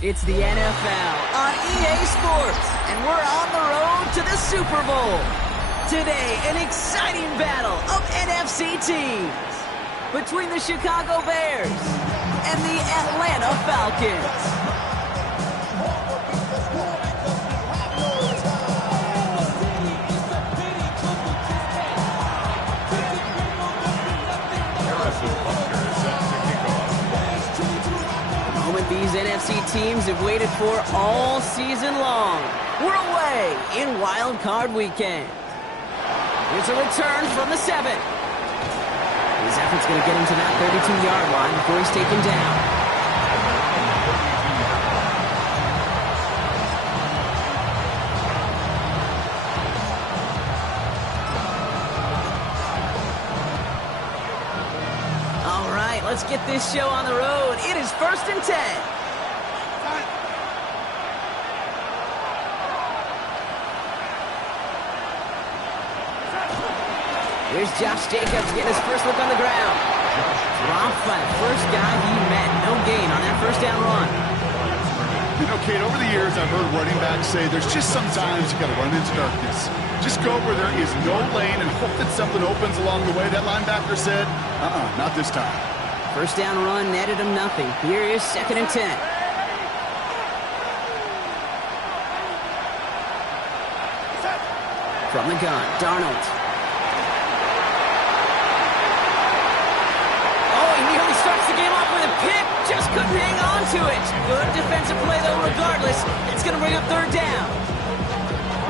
It's the NFL on EA Sports, and we're on the road to the Super Bowl. Today, an exciting battle of NFC teams between the Chicago Bears and the Atlanta Falcons. These NFC teams have waited for all season long. We're away in Wild Card Weekend. Here's a return from the 7. His effort's going to get him to that 32-yard line before he's taken down. All right, let's get this show on the road. It is 1st and 10. Here's Josh Jacobs getting his first look on the ground. Dropped by the first guy he met. No gain on that first down run. You know, Kate, over the years I've heard running backs say there's just sometimes you got to run into darkness. Just go where there is no lane and hope that something opens along the way. That linebacker said, not this time. First down run netted him nothing. Here is 2nd and 10. From the gun, Darnold. Starts the game off with a pick, just couldn't hang on to it. Good defensive play, though, regardless. It's going to bring up 3rd down.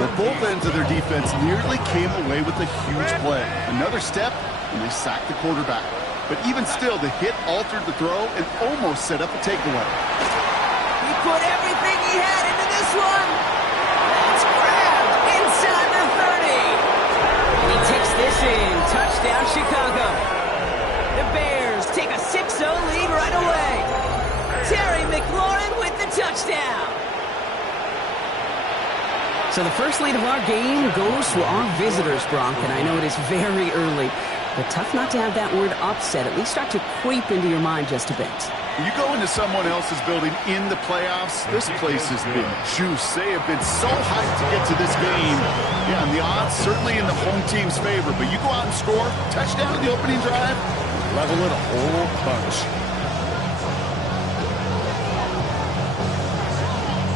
Well, both ends of their defense nearly came away with a huge play. Another step, and they sacked the quarterback. But even still, the hit altered the throw and almost set up a takeaway. He put everything he had into this one. That's grabbed inside the 30. And he takes this in. Touchdown, Chicago. The Bears take a 6-0 lead right away. Terry McLaurin with the touchdown. So the first lead of our game goes to our visitors, Bronk, and I know it is very early, but tough not to have that word upset at least start to creep into your mind just a bit. You go into someone else's building in the playoffs, this place has been juice. They have been so hyped to get to this game. Yeah, and the odds certainly in the home team's favor, but you go out and score, touchdown in the opening drive, level it a whole bunch.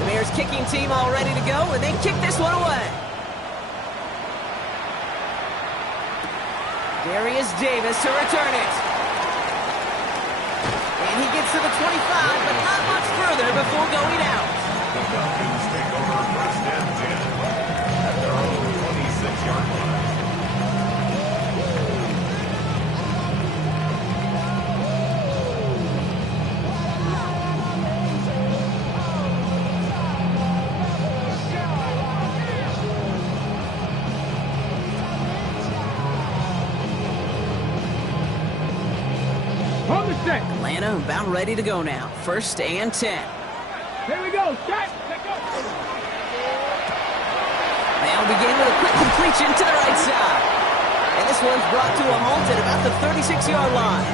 The Bears kicking team all ready to go, and they kick this one away. Darius Davis to return it. And he gets to the 25, but not much further before going out. The Falcons take over 1st and 10 at their own 26-yard line. Atlanta about ready to go now. 1st and 10. Here we go. Set. They'll begin with a quick completion to the right side. And this one's brought to a halt at about the 36-yard line.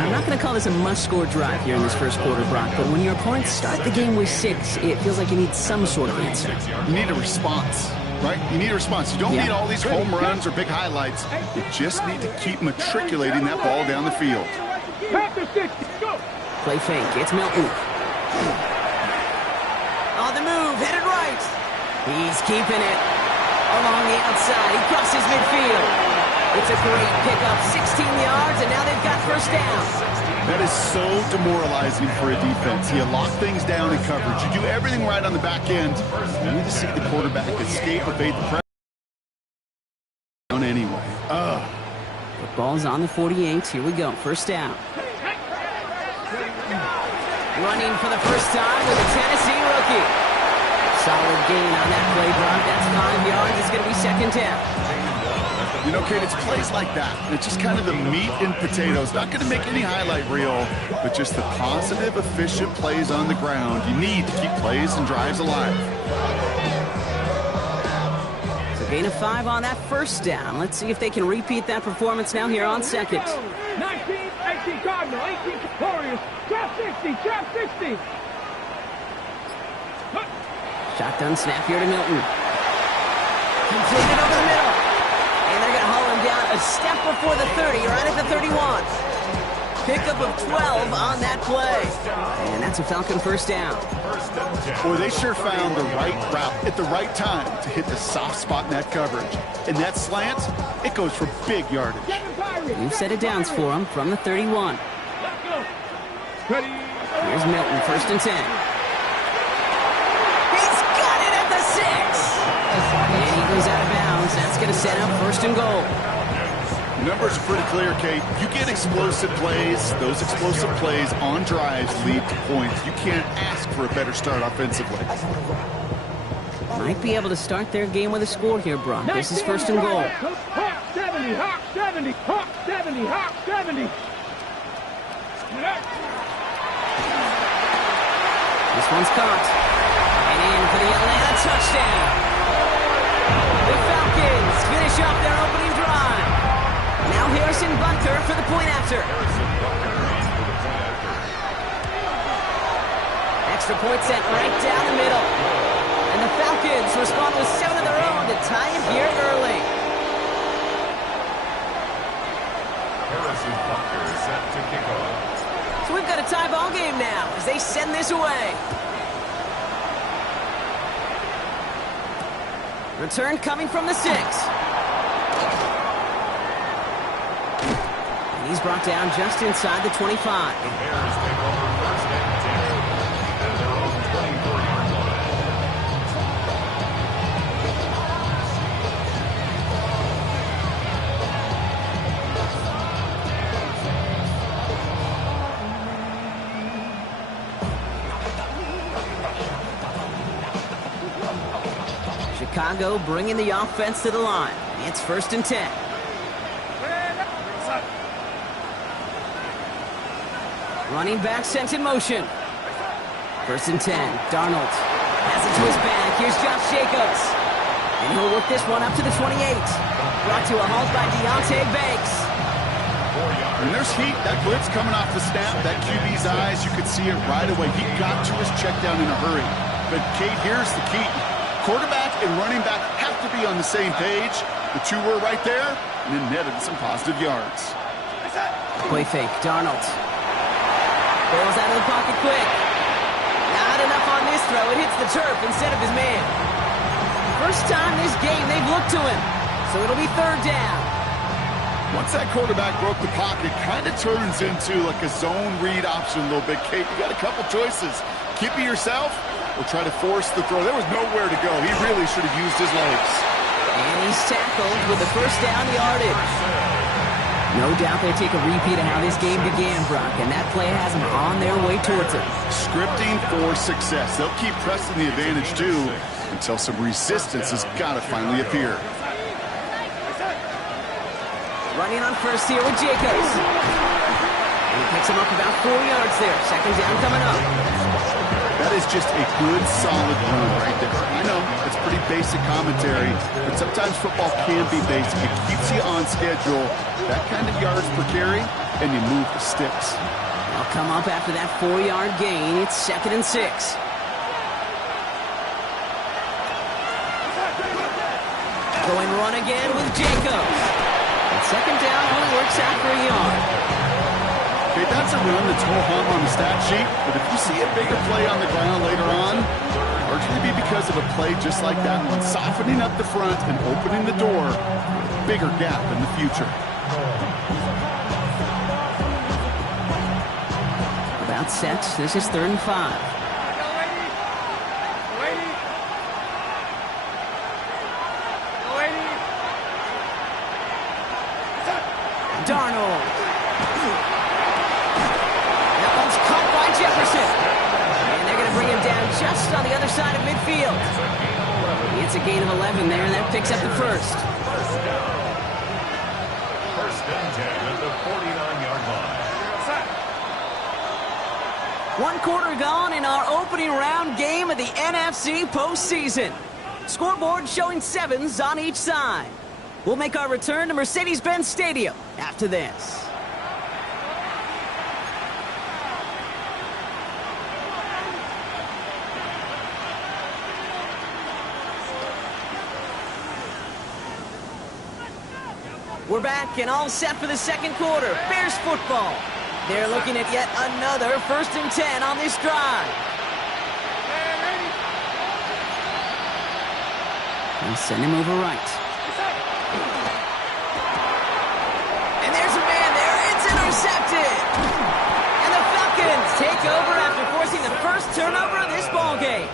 I'm not going to call this a must-score drive here in this first quarter, Brock, but when your opponents start the game with 6, it feels like you need some sort of answer. You need a response, right? You need a response. You don't need all these home runs or big highlights. You just need to keep matriculating that ball down the field. Play fake. It's Milton. On the move, headed right. He's keeping it along the outside. He crosses midfield. It's a great pickup, 16 yards, and now they've got 1st down. That is so demoralizing for a defense. You lock things down in coverage. You do everything right on the back end. You need to see the quarterback escape, evade the pressure. Anyway. The ball's on the 48. Here we go. 1st down. Running for the first time with a Tennessee rookie. Solid gain on that play, Brock. That's 5 yards. It's going to be 2nd down. You know, Kate, it's plays like that. It's just kind of the meat and potatoes. Not going to make any highlight reel, but just the positive, efficient plays on the ground. You need to keep plays and drives alive. So gain of 5 on that 1st down. Let's see if they can repeat that performance now here on 2nd. 19, 18 Cardinal, 18 Warriors, trap 60, trap 60. Shotgun snap here to Milton. Completed over the middle. And they're going to haul him down a step before the 30, right at the 31. Pickup of 12 on that play. And that's a Falcon first down. Boy, they sure found the right route at the right time to hit the soft spot in that coverage. And that slant, it goes for big yardage. New set of downs for him from the 31. Here's Milton, first and 10. He's got it at the 6. And he goes out of bounds. That's going to set up first and goal. Numbers are pretty clear, Kate. You get explosive plays. Those explosive plays on drives lead to points. You can't ask for a better start offensively. Might be able to start their game with a score here, Brock. This is first and goal. Hawk 70, Hawk 70, Hawk 70, Hawk 70. This one's caught. And in for the Atlanta touchdown. The Falcons finish off their opening drive. Now Harrison Butker for the point after. Extra point sent right down the middle. And the Falcons respond with 7 of their own to tie it here early. Harrison Butker is set to kick off. So we've got a tie ball game now as they send this away. Return coming from the 6. And he's brought down just inside the 25. The Bears take over first and 10 at their own 24-yard line. Chicago bringing the offense to the line. It's first and 10. Running back sent in motion. First and 10. Darnold has it to his back. Here's Josh Jacobs. And he'll work this one up to the 28. Brought to a halt by Deontay Banks. When there's heat, that blitz coming off the snap, that QB's eyes, you could see it right away. He got to his check down in a hurry. But, Kate, here's the key. Quarterback and running back have to be on the same page. The two were right there, and then netted some positive yards. Play fake. Darnold bails out of the pocket quick. Not enough on this throw. It hits the turf instead of his man. First time this game they've looked to him. So it'll be third down. Once that quarterback broke the pocket, kind of turns into like a zone read option a little bit. Kate, you got a couple choices. Keep it yourself or try to force the throw. There was nowhere to go. He really should have used his legs. And he's tackled with the first down yardage. No doubt they take a repeat of how this game began, Brock, and that play has them on their way towards it. Scripting for success. They'll keep pressing the advantage, too, until some resistance has got to finally appear. Running on first here with Jacobs. And he picks him up about 4 yards there. Second down coming up. That is just a good, solid run right there. I know, it's pretty basic commentary, but sometimes football can be basic. It keeps you on schedule, that kind of yards per carry, and you move the sticks. They'll come up after that 4-yard gain. It's second and 6. Going run again with Jacobs. And second down only works out for a yard. Okay, that's a run that's ho-hum on the stat sheet, but if you see a bigger play on the ground later on, largely be because of a play just like that one, softening up the front and opening the door for a bigger gap in the future. About set. This is third and 5. Darnold. That one's caught by Jefferson. And they're going to bring him down just on the other side of midfield. It's a gain of 11 there, and that picks up the first. First and 10 at the 49-yard line. 1 quarter gone in our opening round game of the NFC postseason. Scoreboard showing 7s on each side. We'll make our return to Mercedes-Benz Stadium after this. We're back and all set for the second quarter. Bears football. They're looking at yet another 1st and 10 on this drive. And send him over right. And there's a man there. It's intercepted. And the Falcons take over after forcing the first turnover of this ballgame.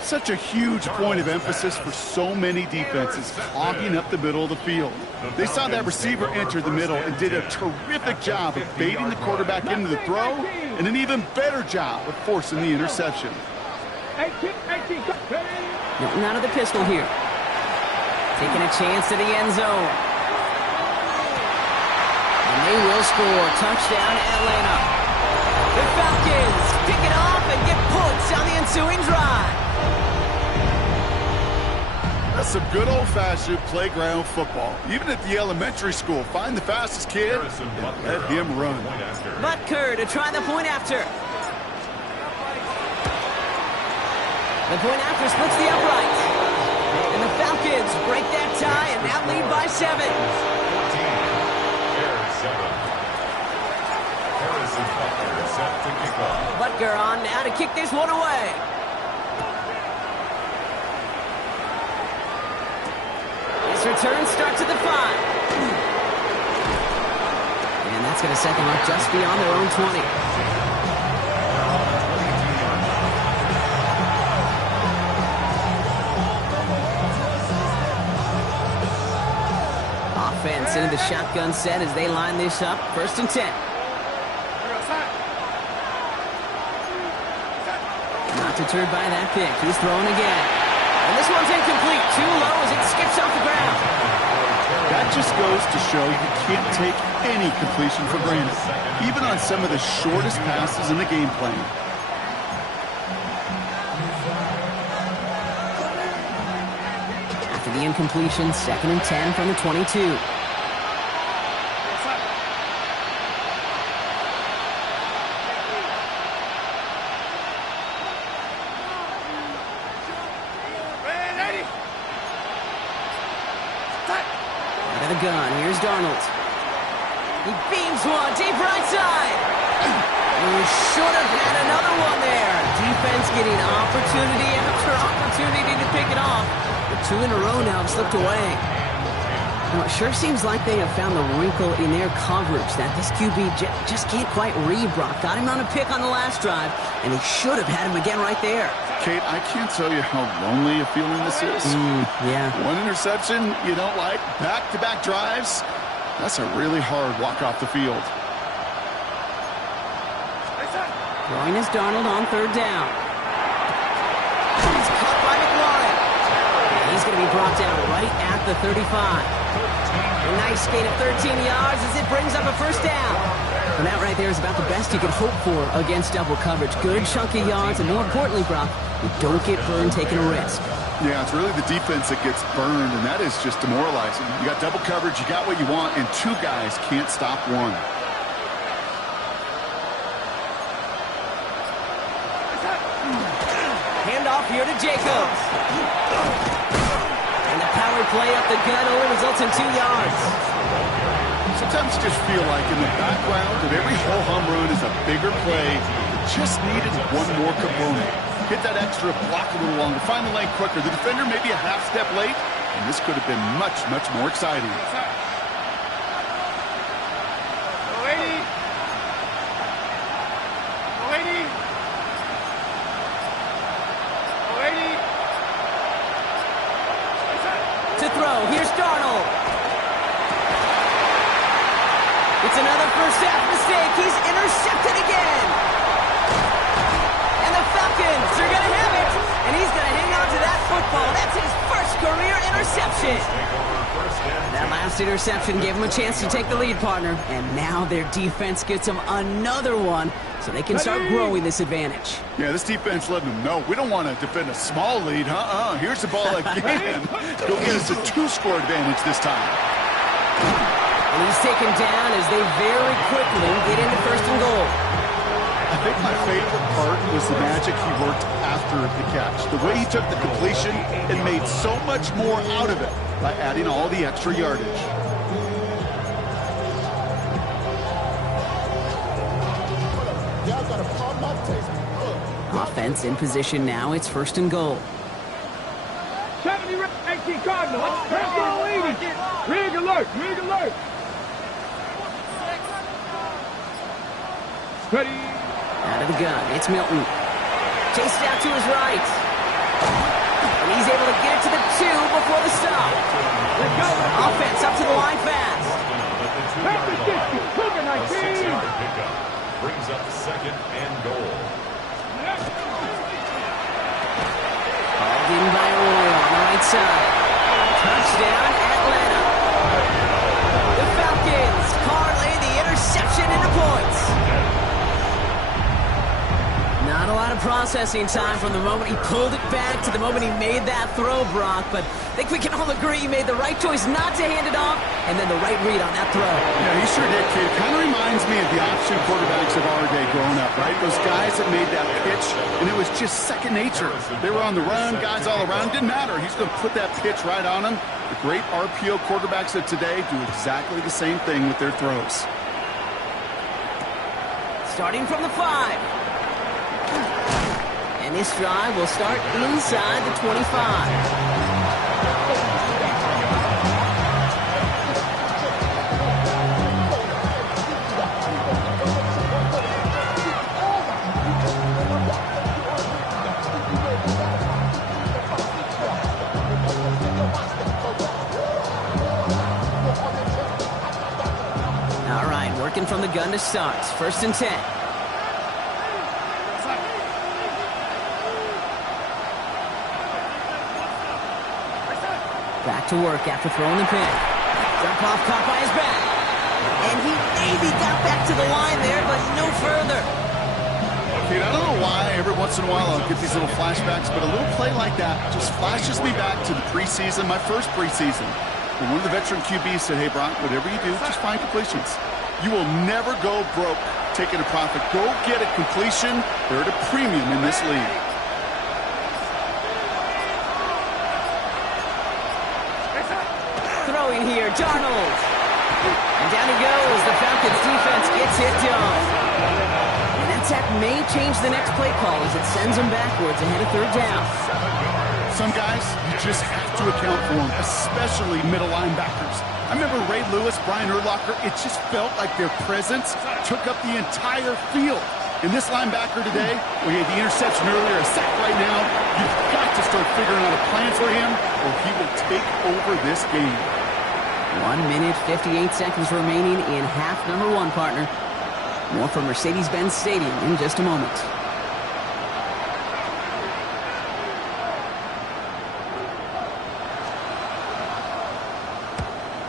Such a huge point of emphasis for so many defenses, clogging up the middle of the field. They saw that receiver enter the middle and did a terrific job of baiting the quarterback into the throw, and an even better job of forcing the interception. Newton out of the pistol here. Taking a chance to the end zone. And they will score. Touchdown, Atlanta. The Falcons pick it off and get points on the ensuing drive. That's some good old-fashioned playground football. Even at the elementary school, find the fastest kid and let him run. Butker to try the point after. The point after splits the upright. And the Falcons break that tie and now lead by 7. Butker on now to kick this one away. This return starts at the 5. And that's going to set them up just beyond their own 20. Offense into the shotgun set as they line this up. 1st and 10. Not deterred by that pick. He's throwing again. And this one's incomplete. Too low as it skips off the ground. That just goes to show you can't take any completion for granted, even on some of the shortest passes in the game plan. After the incompletion, 2nd and 10 from the 22. Out of the gun, here's Darnold. He beams one, deep right side. We should have had another one there. Defense getting opportunity after opportunity to pick it off. The 2 in a row now have slipped away. Well, it sure seems like they have found the wrinkle in their coverage that this QB just can't quite read Brock. Got him on a pick on the last drive, and he should have had him again right there. Kate, I can't tell you how lonely a feeling this is. Yeah. One interception you don't like, back-to-back drives, that's a really hard walk off the field. Throwing is Darnold on 3rd down. He's caught by McLaurin. And he's going to be brought down right at the 35. A nice gain of 13 yards as it brings up a 1st down. And that right there is about the best you could hope for against double coverage. Good chunky yards, and more importantly, Brock, you don't get burned taking a risk. Yeah, it's really the defense that gets burned, and that is just demoralizing. You got double coverage, you got what you want, and 2 guys can't stop one. Handoff here to Jacobs. And the power play up the gut only results in 2 yards. Sometimes you just feel like in the background of every ho-hum run is a bigger play. It just needed one more component. Hit that extra, block a little longer, find the lane quicker. The defender maybe a half step late, and this could have been much, much more exciting. To throw, here's Darnold. It's another first half mistake. He's intercepted again. And the Falcons are going to have it. And he's going to hang on to that football. That's his first career interception. That last interception gave him a chance to take the lead, partner. And now their defense gets them another one so they can start growing this advantage. Yeah, this defense letting them know we don't want to defend a small lead. Here's the ball again. Go get us a 2-score advantage this time. And he's taken down as they very quickly get into 1st and goal. I think my favorite part was the magic he worked after the catch. The way he took the completion and made so much more out of it by adding all the extra yardage. Offense in position now. It's 1st and goal. 70 18 Cardinal. Let's go 80. Rig alert. Rig alert. Ready. Out of the gun. It's Milton. Chased out to his right. And he's able to get it to the 2 before the stop. Let's go. Offense up to the line fast. Back to 60. Look at 19. 6-yard pickup brings up 2nd and goal. Called in by Roy on the right side. Touchdown, Atlanta. The Falcons parlay the interception into points. Not a lot of processing time from the moment he pulled it back to the moment he made that throw, Brock, but I think we can all agree he made the right choice not to hand it off, and then the right read on that throw. Yeah, he sure did, kid. Kind of reminds me of the option quarterbacks of our day growing up, right? Those guys that made that pitch, and it was just second nature. They were on the run, guys all around. Didn't matter. He's going to put that pitch right on them. The great RPO quarterbacks of today do exactly the same thing with their throws. Starting from the 5. And this drive will start inside the 25. All right, working from the gun to start. 1st and 10. Back to work after throwing the pick. Jump off caught by his back. And he maybe got back to the line there, but no further. Okay, I don't know why every once in a while I'll get these little flashbacks, but a little play like that just flashes me back to the preseason, my first preseason. And one of the veteran QBs said, hey, Brock, whatever you do, just find completions. You will never go broke taking a profit. Go get a completion. They're at a premium in this league. Throwing here, Darnold. And down he goes. The Falcons defense gets it done. And that sack may change the next play call as it sends them backwards ahead of 3rd down. Some guys, you just have to account for them, especially middle linebackers. I remember Ray Lewis, Brian Urlacher, it just felt like their presence took up the entire field. And this linebacker today, well, he had the interception earlier, a sack right now, you've got to start figuring out a plan for him or he will take over this game. 1 minute, 58 seconds remaining in half number 1, partner. More from Mercedes-Benz Stadium in just a moment.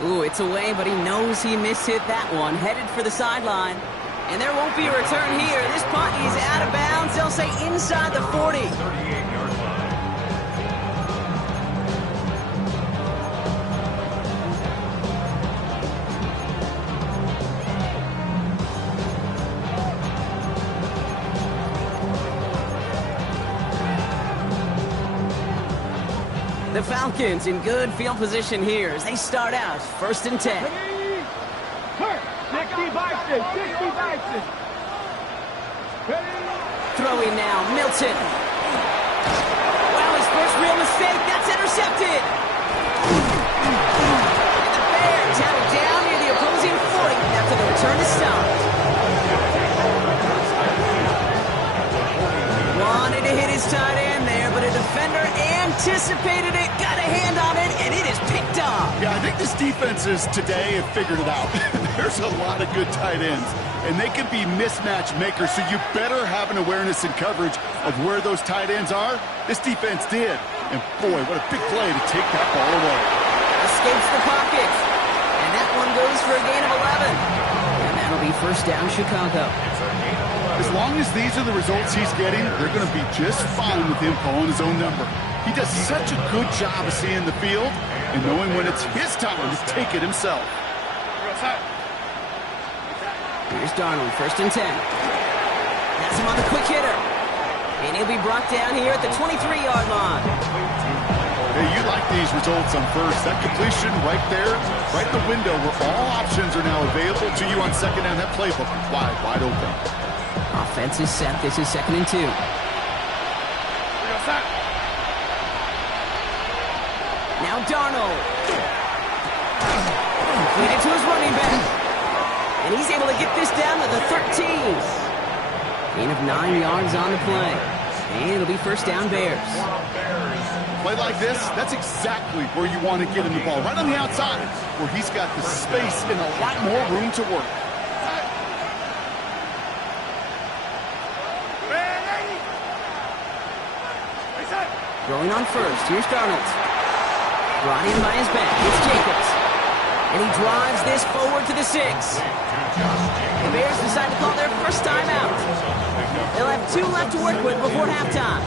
Ooh, it's away, but he knows he mishit that one. Headed for the sideline. And there won't be a return here. This punt is out of bounds. They'll say inside the 40. 38-yard line. The Falcons in good field position here as they start out 1st and 10. 60 Bison, 60 Bison. Throwing now, Milton. Wow, his first real mistake. That's intercepted. And the Bears have it down near the opposing 40 after the return is stopped. Wanted to hit his tight end there, but a defender anticipated it, got a hand on it, and it is picked up. Yeah, I think this defenses today have figured it out. There's a lot of good tight ends, and they can be mismatch makers, so you better have an awareness and coverage of where those tight ends are. This defense did, and boy, what a big play to take that ball away. Escapes the pocket, and that one goes for a gain of 11. And that'll be 1st down, Chicago. As long as these are the results he's getting, they're going to be just fine with him calling his own number. He does such a good job of seeing the field and knowing when it's his time to take it himself. Here's Darnold, 1st and 10. Has him on the quick hitter. And he'll be brought down here at the 23-yard line. Hey, you like these results on first. That completion right there, right in the window where all options are now available to you on 2nd down. That playbook is wide open. Offense is set. This is 2nd and 2. Now Darnold. Completed to his running back. And he's able to get this down to the 13. Gain of 9 yards on the play. And it'll be first down Bears. Play like this, that's exactly where you want to get him the ball. Right on the outside, where he's got the space and a lot more room to work. Going on first, here's Darnold. Brought in by his back, it's Jacobs. And he drives this forward to the 6. The Bears decide to call their first time out. They'll have 2 left to work with before halftime.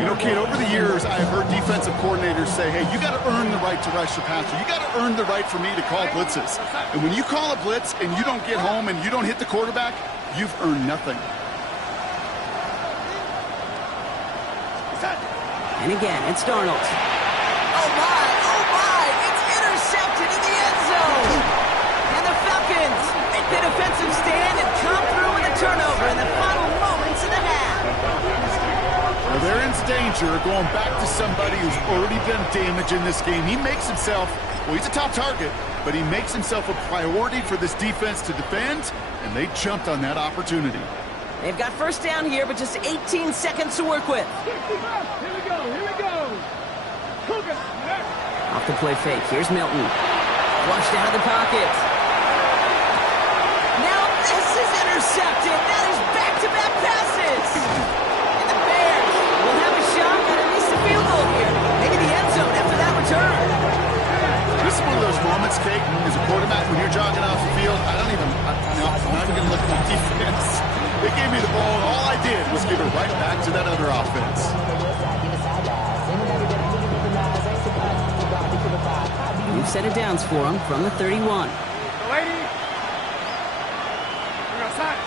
You know, Kate, over the years, I have heard defensive coordinators say, hey, you got to earn the right to rush your passer. You got to earn the right for me to call blitzes. And when you call a blitz and you don't get home and you don't hit the quarterback, you've earned nothing. And again, it's Darnold. Oh my, it's intercepted in the end zone. And the Falcons make the defensive stand and come through with a turnover in the final moments of the half. Well, they're in danger going back to somebody who's already done damage in this game. He makes himself, well, he's a top target, but he makes himself a priority for this defense to defend, and they jumped on that opportunity. They've got first down here, but just 18 seconds to work with. Here we go. Off the play fake, here's Milton. Flushed out of the pocket. Now this is intercepted. Now there's back-to-back passes. And the Bears will have a shot at least a field goal here. Maybe the end zone after that return. This is one of those moments, Kate, as a quarterback, when you're jogging off the field, I'm not even going to look at the defense. They gave me the ball, and all I did was give it right back to that other offense. New set of downs for him from the 31. Lady. We're outside.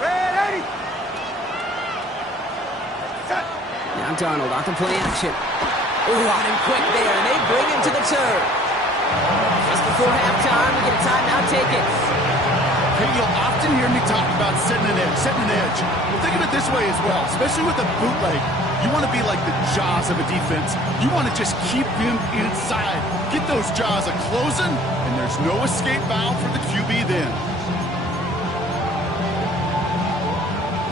Ready. Set. Now Darnold off the play action. Ooh, on him quick there, and they bring him to the turf. Just before halftime, we get a timeout taken. Hey, you'll often hear me talk about setting an edge. Well, think of it this way as well, especially with a bootleg. You want to be like the jaws of a defense. You want to just keep him inside. Get those jaws a-closing, and there's no escape valve for the QB then.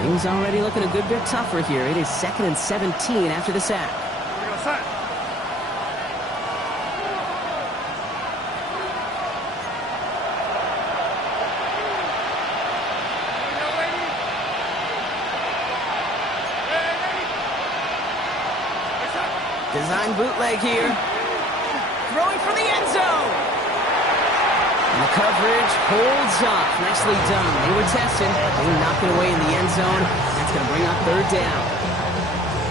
Things already looking a good bit tougher here. It is 2nd and 17 after the sack. We're outside. Design bootleg here. Throwing for the end zone. And the coverage holds up. Nicely done. They were testing. They were knocking away in the end zone. That's going to bring up 3rd down.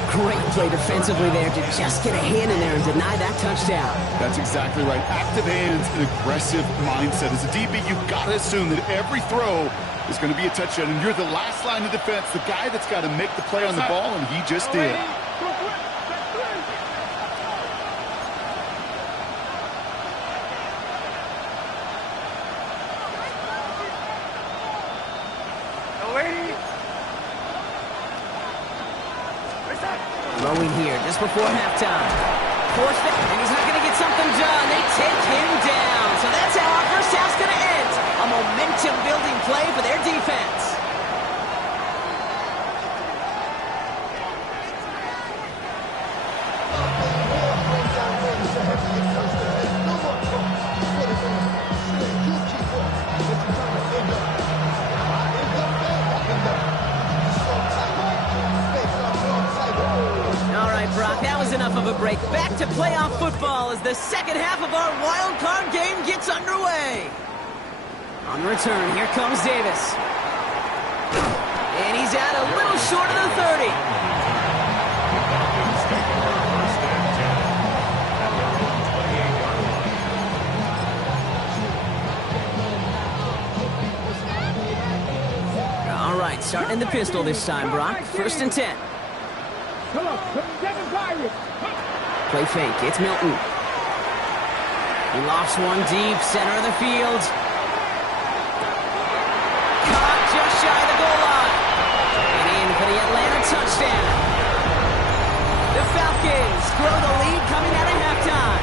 Great play defensively there to just get a hand in there and deny that touchdown. That's exactly right. Active hands and aggressive mindset. As a DB, you've got to assume that every throw is going to be a touchdown. And you're the last line of defense, the guy that's got to make the play on the ball, and he just did. Throwing here just before halftime. Fourth down, and he's not going to get something done. They take him down. So that's how our first half's going to end. A momentum-building play for their defense. Brock, that was enough of a break. Back to playoff football as the second half of our wild card game gets underway. On the return, here comes Davis. And he's out a little short of the 30. All right, starting in the pistol this time, Brock. 1st and 10. Come on, second pirate. Play fake, it's Milton. He lofts one deep, center of the field. Caught just shy of the goal line. And in for the Atlanta touchdown. The Falcons grow the lead coming out of halftime.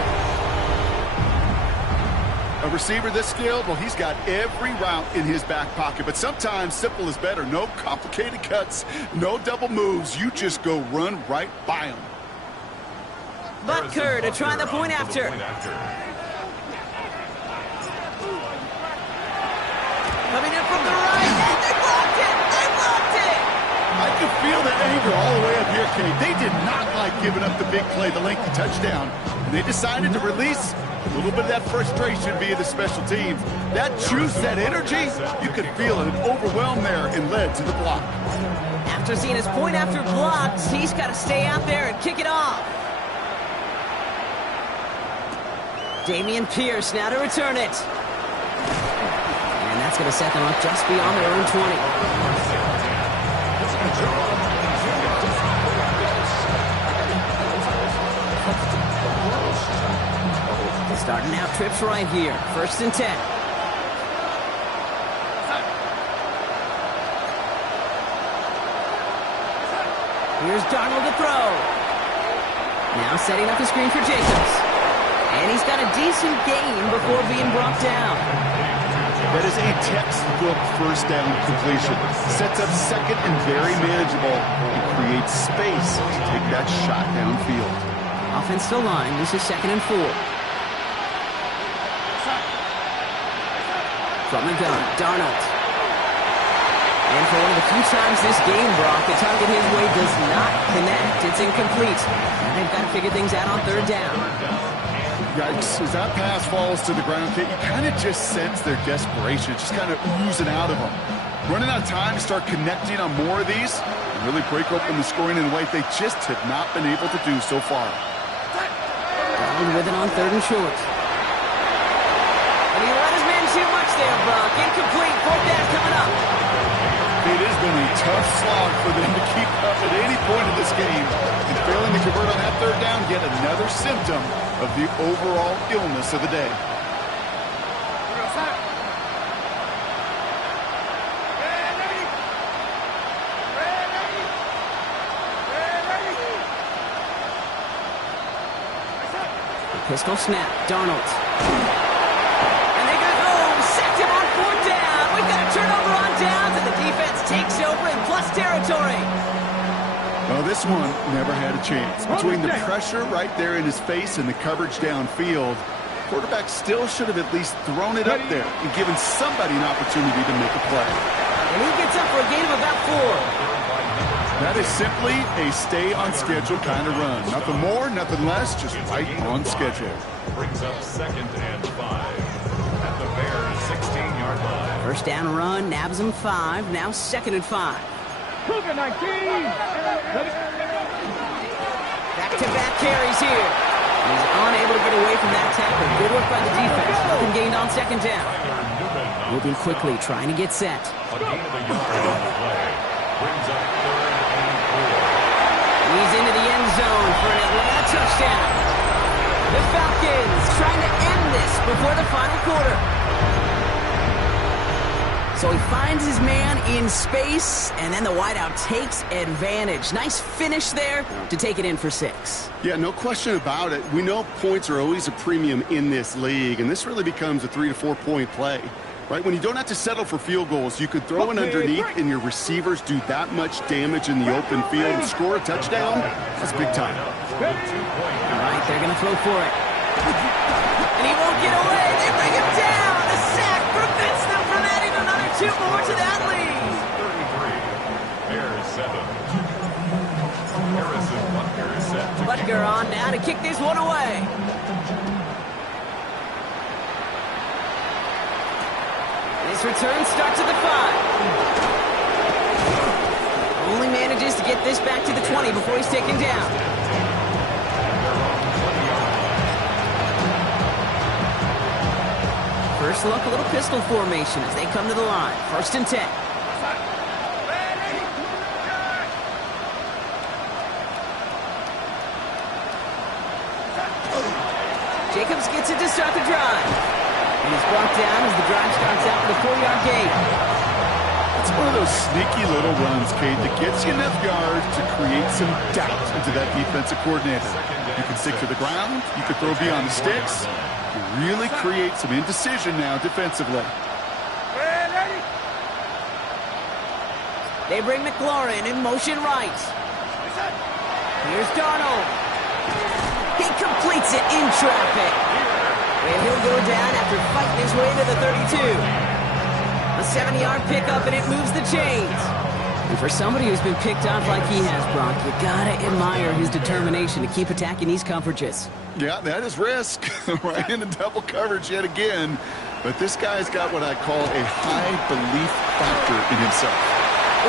A receiver this skilled, well, he's got every route in his back pocket. But sometimes simple is better. No complicated cuts, no double moves. You just go run right by him. Butker to try the point after. Coming in from the right, and they blocked it! They blocked it! I can feel the anger all the way up here, Kate. They did not like giving up the big play, the lengthy touchdown. And they decided to release a little bit of that frustration via the special teams. That juice, that energy, you could feel it overwhelm there and led to the block. After seeing his point after blocked, he's got to stay out there and kick it off. Dameon Pierce now to return it. And that's going to set them up just beyond their own 20. Starting out trips right here. 1st and 10. Here's Darnold to throw. Now setting up the screen for Jacobs. And he's got a decent gain before being brought down. That is a textbook first down completion. Sets up second and very manageable. It creates space to take that shot downfield. Offensive line, this is 2nd and 4. From the gun, Darnold. And for one of the few times this game, Brock, the target his way does not connect. It's incomplete. And they've got to figure things out on 3rd down. Yikes, as that pass falls to the ground, Kate, you kind of just sense their desperation, just kind of oozing out of them. Running out of time to start connecting on more of these and really break open the scoring in a way they just have not been able to do so far. Down with it on 3rd and short. And he let his man too much there, Brock. Incomplete. 4th down coming up. It has been a tough slog for them to keep up at any point in this game. And failing to convert on that 3rd down, yet another symptom of the overall illness of the day. Pistol snap. Darnold. And they got sacked him on 4th down. We've got a turnover on downs, and the defense takes over in plus territory. Well, this one never had a chance. Between the pressure right there in his face and the coverage downfield, quarterback still should have at least thrown it up there and given somebody an opportunity to make a play. And he gets up for a gain of about 4. That is simply a stay-on-schedule kind of run. Nothing more, nothing less, just right on schedule. Brings up 2nd and 5 at the Bears' 16-yard line. 1st down run, nabs him 5. Now 2nd and 5. Cougar 19. Back-to-back carries here. He's unable to get away from that tackle. Good work by the defense. Nothing gained on 2nd down. Moving quickly, trying to get set. A gain of a yard on the play. Brings up 3rd and 4. He's into the end zone for an Atlanta touchdown. The Falcons trying to end this before the final quarter. So he finds his man in space, and then the wideout takes advantage. Nice finish there to take it in for 6. Yeah, no question about it. We know points are always a premium in this league, and this really becomes a 3 to 4 point play. Right, when you don't have to settle for field goals, you could throw it underneath and your receivers do that much damage in the open field and score a touchdown. That's big time. All right, they're going to throw for it. And he won't get away. They bring him down. The sack prevents them from adding another 2 more to that lead. 33, Bears 7. Harrison Butker is set to Butker on now to kick this one away. This return starts at the 5. Only manages to get this back to the 20 before he's taken down. First look, a little pistol formation as they come to the line. 1st and 10. Jacobs Falcons gets it to start the drive. And he's brought down as the drive starts out with a 4-yard gain. It's one of those sneaky little runs, Kate, that gets you enough yards to create some doubt into that defensive coordinator. You can stick to the ground. You can throw beyond the sticks. You really create some indecision now defensively. They bring McLaurin in motion right. Here's Darnold. He completes it in traffic. And he'll go down after fighting his way to the 32. A 70-yard pickup, and it moves the chains. And for somebody who's been picked off like he has, Brock, you gotta admire his determination to keep attacking these coverages. Yeah, that is risk. Right into double coverage yet again. But this guy's got what I call a high belief factor in himself.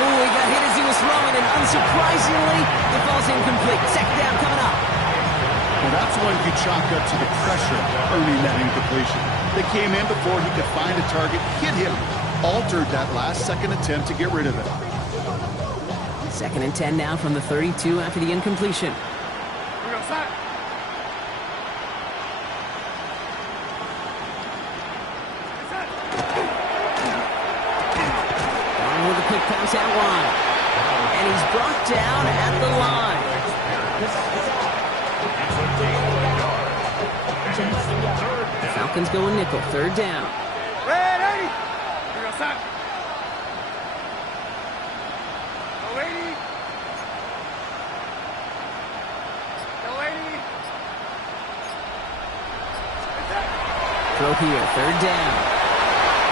Oh, he got hit as he was throwing, and unsurprisingly, it falls incomplete. Second down coming up. Well, that's one you chalk up to the pressure earning that incompletion. They came in before he could find a target, hit him, altered that last-second attempt to get rid of it. 2nd and 10 now from the 32 after the incompletion. Down with a quick pass out wide. And he's brought down at the line. Falcons going nickel, 3rd down. Throw here, 3rd down.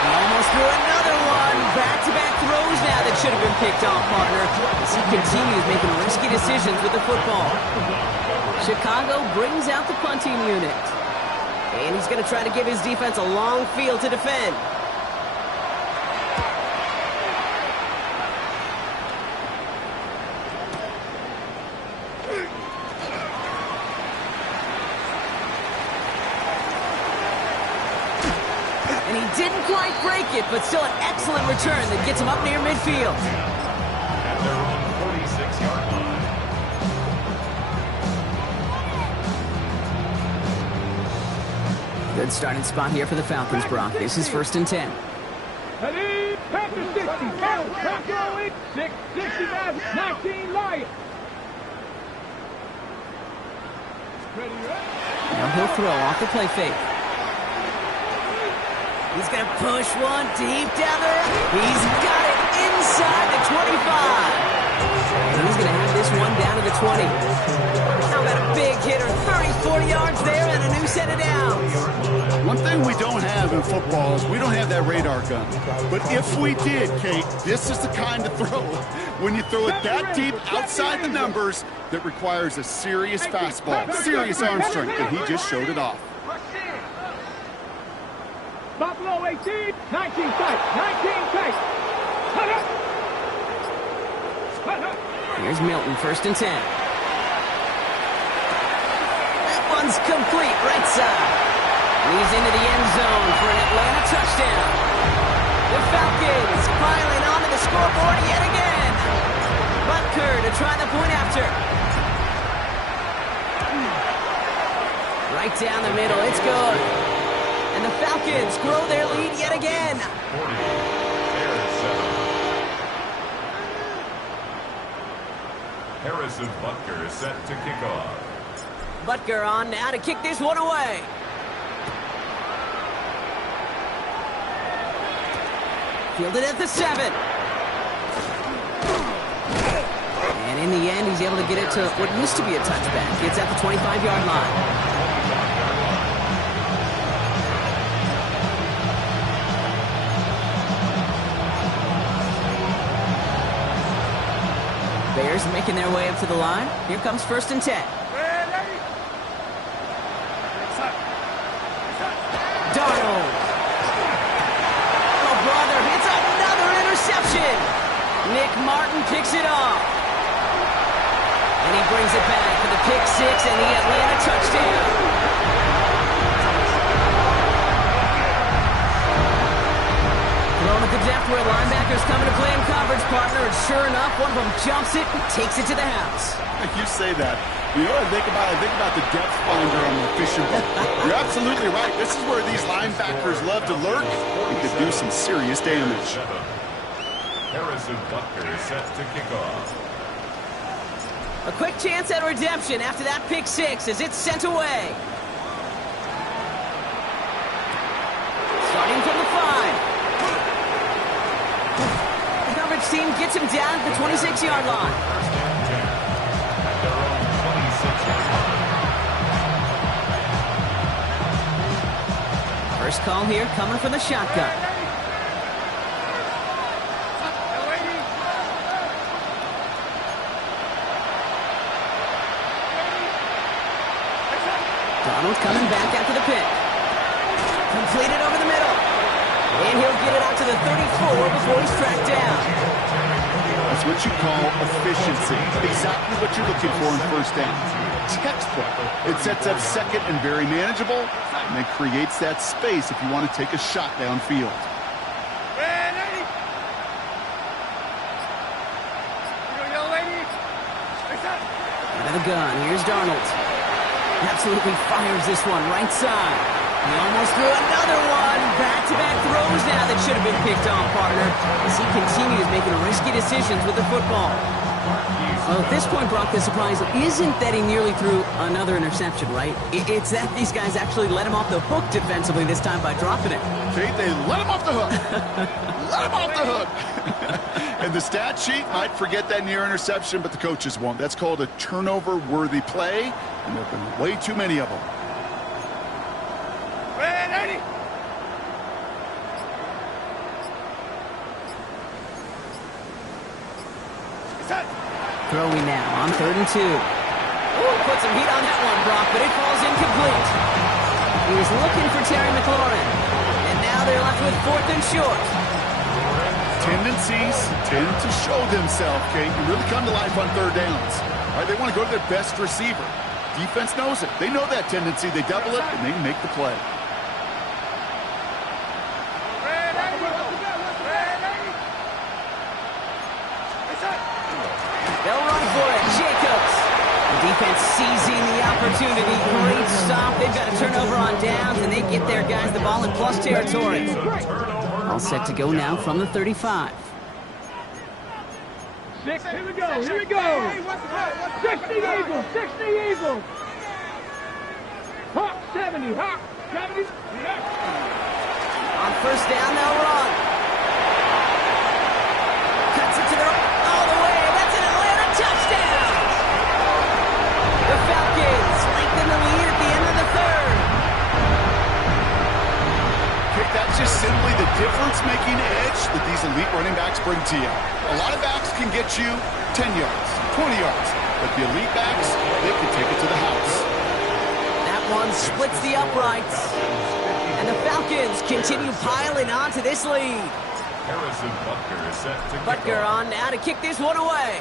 He almost threw another one. Back-to-back throws now that should have been picked off, partner, as he continues making risky decisions with the football. Chicago brings out the punting unit. And he's going to try to give his defense a long field to defend. And he didn't quite break it, but still an excellent return that gets him up near midfield. At their own 46-yard line. Good starting spot here for the Falcons, Brock. This is 1st and 10. Packers 60, Packers 6, 65, 19, Lions. Now he'll throw off the play fake. He's going to push one deep down there. He's got it inside the 25. And he's going to have this one down to the 20. How about a big hitter? 30, 40 yards there and a new set of downs. One thing we don't have in football is we don't have that radar gun. But if we did, Kate, this is the kind of throw, when you throw it that deep outside the numbers, that requires a serious fastball, serious arm strength, and he just showed it off. Buffalo 18, 19 tight, 19 tight. Here's Milton, 1st and 10. That one's complete, right side. And he's into the end zone for an Atlanta touchdown. The Falcons piling onto the scoreboard yet again. Butker to try the point after. Right down the middle, it's good. And the Falcons grow their lead yet again. 40, Bears 7. Harrison Butker is set to kick off. Butker on now to kick this one away. Fielded at the 7. And in the end, he's able to get it to what used to be a touchback. It's at the 25-yard line. Bears making their way up to the line. Here comes 1st and 10. Darnold. Oh, brother, it's another interception. Nick Martin picks it off. And he brings it back for the pick 6 and the Atlanta touchdown. Throwing it the depth where linebackers come into play in coverage, partner, and sure enough, one of them jumps it and takes it to the house. You say that. You know what I think about? I think about the depth finder on the fishing boat. You're absolutely right. This is where these linebackers love to lurk and could do some serious damage. Harrison Butker is set to kick off. A quick chance at redemption after that pick six as it's sent away. Starting from the 5. The coverage team gets him down at the 26-yard line. First call here coming from the shotgun. Donald coming back after the pick. Completed over the middle. And he'll get it out to the 34 before he's tracked down. That's what you call efficiency. Exactly what you're looking for in first down. Textbook. It sets up second and very manageable, and it creates that space if you want to take a shot downfield. Out of the gun, here's Darnold. Absolutely fires this one right side. He almost threw another one. Back-to-back throws now that should have been picked off, partner, as he continues making risky decisions with the football. Well, at this point, Brock, the surprise isn't that he nearly threw another interception, right? It's that these guys actually let him off the hook defensively this time by dropping it. Okay, they let him off the hook. Let him off the hook. And the stat sheet might forget that near interception, but the coaches won't. That's called a turnover-worthy play, and there have been way too many of them. Throwing now on 3rd and 2. Ooh, put some heat on that one, Brock, but it falls incomplete. He was looking for Terry McLaurin, and now they're left with 4th and short. Tendencies tend to show themselves, Kate. You really come to life on 3rd downs. Right? They want to go to their best receiver. Defense knows it. They know that tendency. They double it, and they make the play. They'll run for it. Jacobs. The defense seizing the opportunity. Great stop. They've got a turnover on downs, and they get their guys the ball in plus territory. All set to go now from the 35. 6, here we go, here we go. 60 Eagles, 60 Eagles. Hawk 70, Hawk 70. On first down, they'll run. Cuts it to the right, all the way. That's an Atlanta touchdown. The Falcons lengthen the lead at the end of the 3rd. Okay, that's just simply the difference-making edge that these elite running backs bring to you. A lot of backs can get you 10 yards, 20 yards, but the elite backs, they can take it to the house. That one splits the uprights. And the Falcons continue piling on to this lead. Harrison Butker is set to kick Butker off. on now to kick this one away.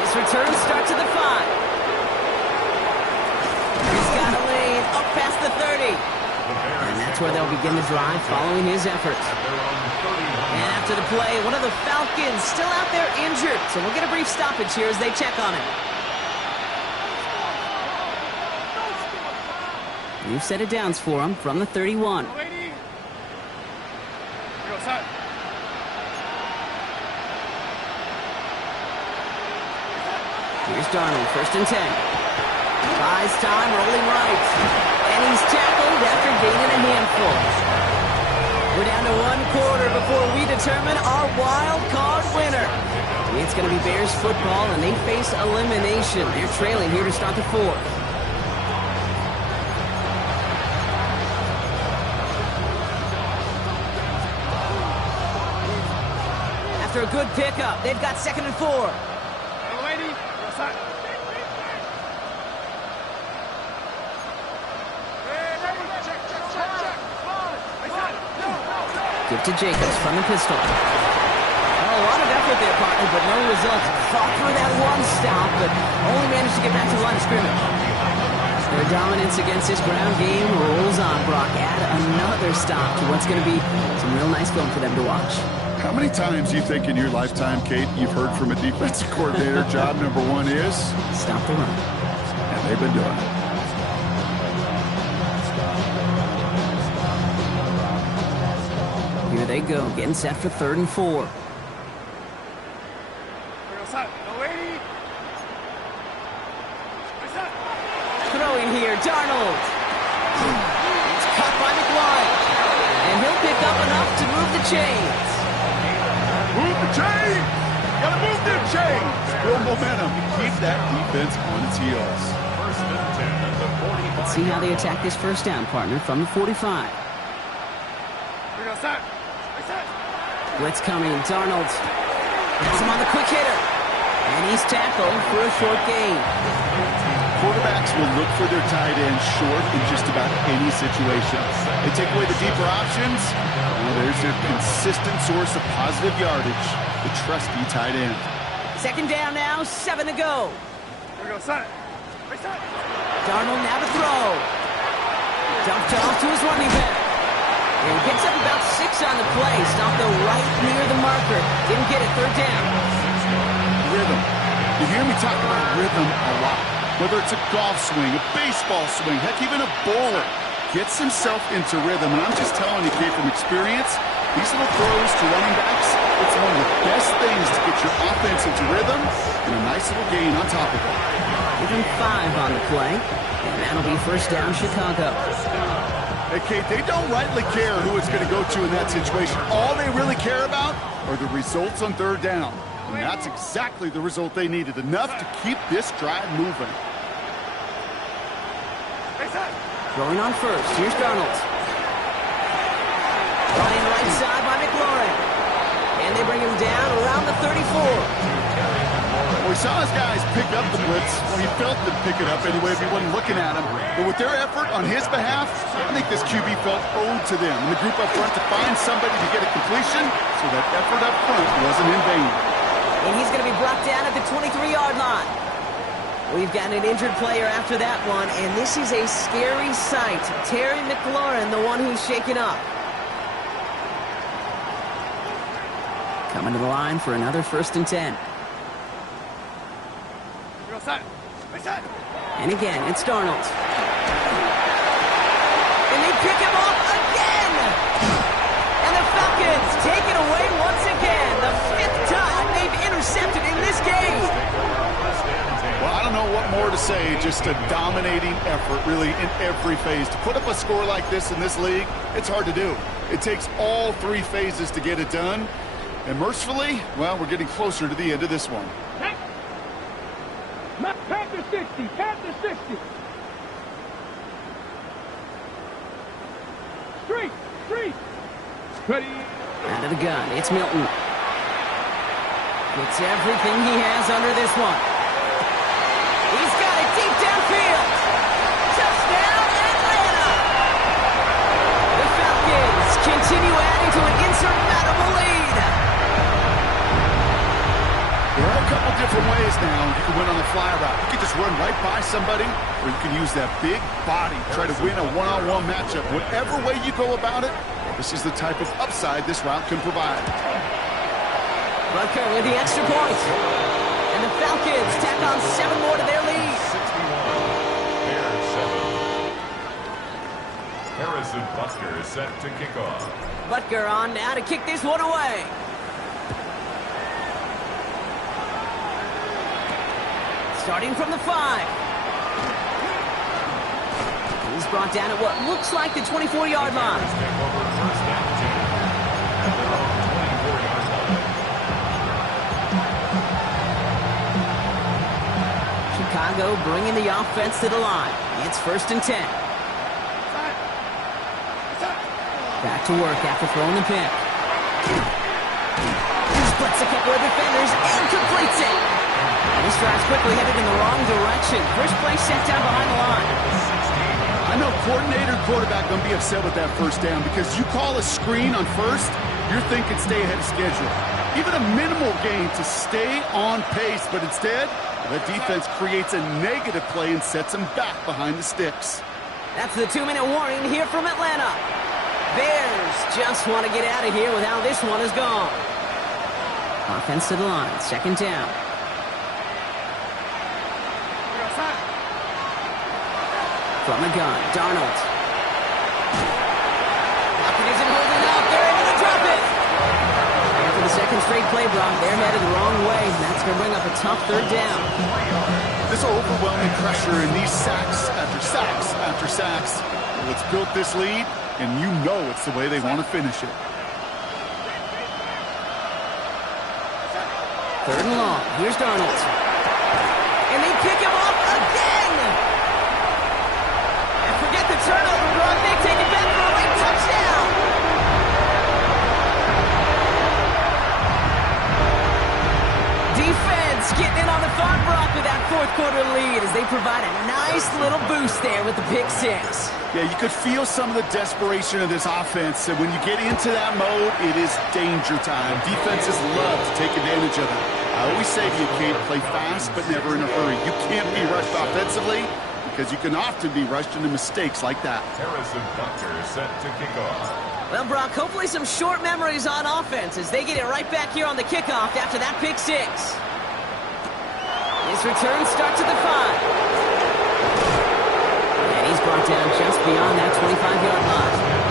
This return starts at the 5. He's got a lane up past the 30. And that's where they'll begin the drive following his efforts. And after the play, one of the Falcons still out there injured. So we'll get a brief stoppage here as they check on him. New set of downs for him from the 31. Here's Darnold, 1st and 10. Buys time, rolling right. And he's tackled after gaining a handful. We're down to 1 quarter before we determine our wild card winner. It's going to be Bears football, and they face elimination. They're trailing here to start the 4th. After a good pickup, they've got 2nd and 4. Give to Jacobs from the pistol. Well, a lot of effort there, partner, but no results. Fought through that one stop, but only managed to get back to the line of scrimmage. Their dominance against this ground game rolls on. stopped. What's going to be some real nice film for them to watch. How many times do you think in your lifetime, Kate, you've heard from a defensive coordinator, job number one is? Stop the run. And they've been doing it. Here they go, getting set for 3rd and 4. Throwing here, Darnold. It's caught by McLaurin. And he'll pick up enough to move the chains. Move the chain! Gotta move them chains! Build momentum. Keep that defense on its heels. First and 10 at the 45. Let's see how they attack this first down, partner, from the 45. Blitz coming, Darnold has him on the quick hitter. And he's tackled for a short gain. Quarterbacks will look for their tight end short in just about any situation. They take away the deeper options. Well, there's a consistent source of positive yardage, the trusty tight end. 2nd down now, 7 to go. Darnold now to throw. Dumped off to his running back. And he picks up about 6 on the play. Stopped though right near the marker. Didn't get it, 3rd down. Rhythm. You hear me talk about rhythm a lot. Whether it's a golf swing, a baseball swing, heck, even a bowler gets himself into rhythm. And I'm just telling you, Kate, from experience, these little throws to running backs, it's one of the best things to get your offense into rhythm and a nice little gain on top of it. Even 5 on the play. And that'll be 1st down, Chicago. Hey, Kate, they don't rightly care who it's going to go to in that situation. All they really care about are the results on 3rd down. And that's exactly the result they needed. Enough to keep this drive moving. Throwing on 1st. Here's Darnold. Running right side by McLaurin. And they bring him down around the 34. Well, we saw his guys pick up the blitz. Well, he felt them pick it up anyway if he wasn't looking at him. But with their effort on his behalf, I think this QB felt owed to them. And the group up front to find somebody to get a completion, so that effort up front wasn't in vain. And he's going to be brought down at the 23-yard line. We've got an injured player after that one, and this is a scary sight. Terry McLaurin, the one who's shaken up. Coming to the line for another 1st and 10. And again, it's Darnold. And they pick him off again! And the Falcons take it away once again. The 5th time they've intercepted in this game. Well, I don't know what more to say. Just a dominating effort, really, in every phase. To put up a score like this in this league, it's hard to do. It takes all 3 phases to get it done. And mercifully, well, we're getting closer to the end of this one. Panther 60, Panther 60. Street. Ready. Out of the gun, it's Milton. Gets everything he has under this one. He's got it deep downfield. Touchdown, Atlanta! The Falcons continue adding to an insurmountable lead. There are a couple different ways now you can win on the fly route. You can just run right by somebody, or you can use that big body, try to win a one-on-one matchup. Whatever way you go about it, this is the type of upside this route can provide. Butker with the extra point. And the Falcons tack on 7 more to their lead. 61, Bears 7. Harrison Butker is set to kick off. Butker on now to kick this one away. Starting from the 5. He's brought down at what looks like the 24-yard line. Take over 1st and 10 at their own 24-yard line. Chicago bringing the offense to the line. It's 1st and 10. Back to work after throwing the pick. He splits a couple of defenders and completes it. This drive's quickly headed in the wrong direction. First play set down behind the line. I know coordinator and quarterback going to be upset with that 1st down because you call a screen on 1st, you're thinking stay ahead of schedule. Even a minimal gain to stay on pace, but instead, the defense creates a negative play and sets them back behind the sticks. That's the 2-minute warning here from Atlanta. Bears just want to get out of here with how this one is gone. Offense to the line, second down. From the gun, Darnold. Lockett isn't holding up. They're able to drop it. And for the second straight play, Brock, they're headed the wrong way. And that's going to bring up a tough third down. This overwhelming pressure and these sacks after sacks after sacks. Well, it's built this lead, and you know it's the way they want to finish it. Third and long. Here's Darnold. And they pick him up again. And forget the turnover, Brock. They take it back for a late touchdown. Defense getting in on the farm, Brock, with that fourth quarter lead as they provide a nice little boost there with the pick six. Yeah, you could feel some of the desperation of this offense. And when you get into that mode, it is danger time. Defenses love to take advantage of it. I always say to you, Kate, play fast but never in a hurry. You can't be rushed offensively because you can often be rushed into mistakes like that. Harrison Butker set to kick off. Well, Brock, hopefully some short memories on offense as they get it right back here on the kickoff after that pick six. His return starts at the 5. And he's brought down just beyond that 25-yard line.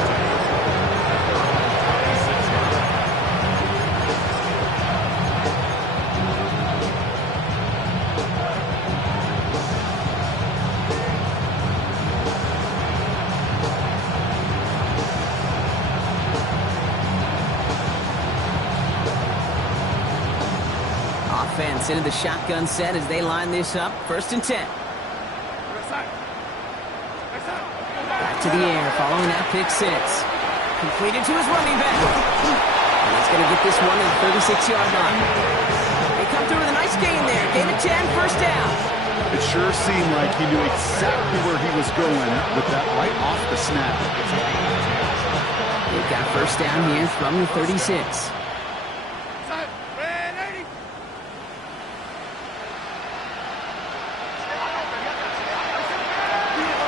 Offense into the shotgun set as they line this up. First and 10. Back to the air following that pick six. Completed to his running back. And he's going to get this one at the 36-yard line. They come through with a nice gain there. Gain of 10, first down. It sure seemed like he knew exactly where he was going with that right off the snap. They've got first down here from the 36.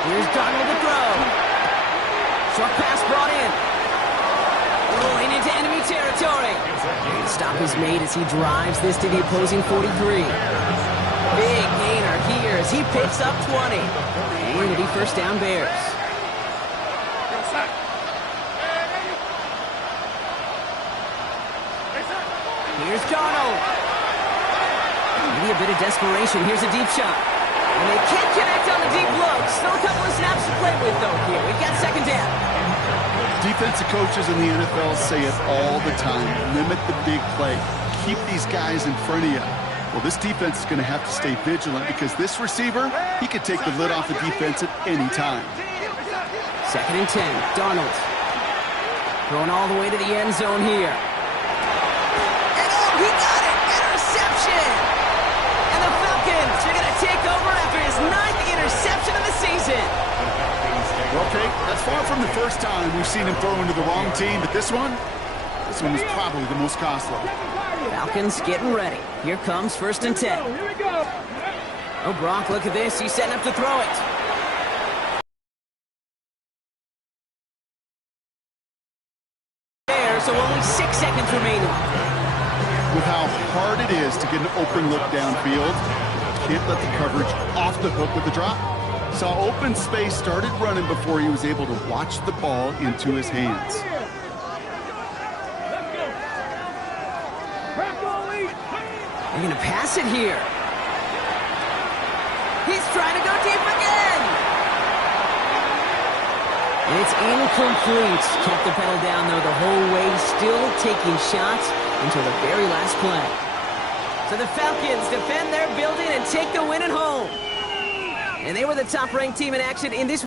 Here's Darnold to throw. Short pass brought in. Rolling into enemy territory. The stop is made as he drives this to the opposing 43. Big gainer here as he picks up 20. And it'll be first down Bears. Here's Darnold. Maybe a bit of desperation. Here's a deep shot. And they can't connect on the deep look. Still a couple of snaps to play with, though, here. We've got second down. Defensive coaches in the NFL say it all the time. Limit the big play. Keep these guys in front of you. Well, this defense is going to have to stay vigilant because this receiver, he could take the lid off the defense at any time. Second and 10. Darnold. Throwing all the way to the end zone here. And oh, he got it! Interception! And the Falcons are going to take over after his 9th interception of the season. Okay, that's far from the first time we've seen him throw into the wrong team, but this one was probably the most costly. Falcons getting ready. Here comes first and 10. Oh, Brock, look at this. He's setting up to throw it. There, so only 6 seconds remaining. With how hard it is to get an open look downfield, can't let the coverage off the hook with the drop. Saw open space, started running before he was able to watch the ball into his hands. They're going to pass it here. He's trying to go deep again. And it's incomplete. Kept the pedal down, though, the whole way, still taking shots until the very last play. So the Falcons defend their building and take the win at home. And they were the top-ranked team in action in this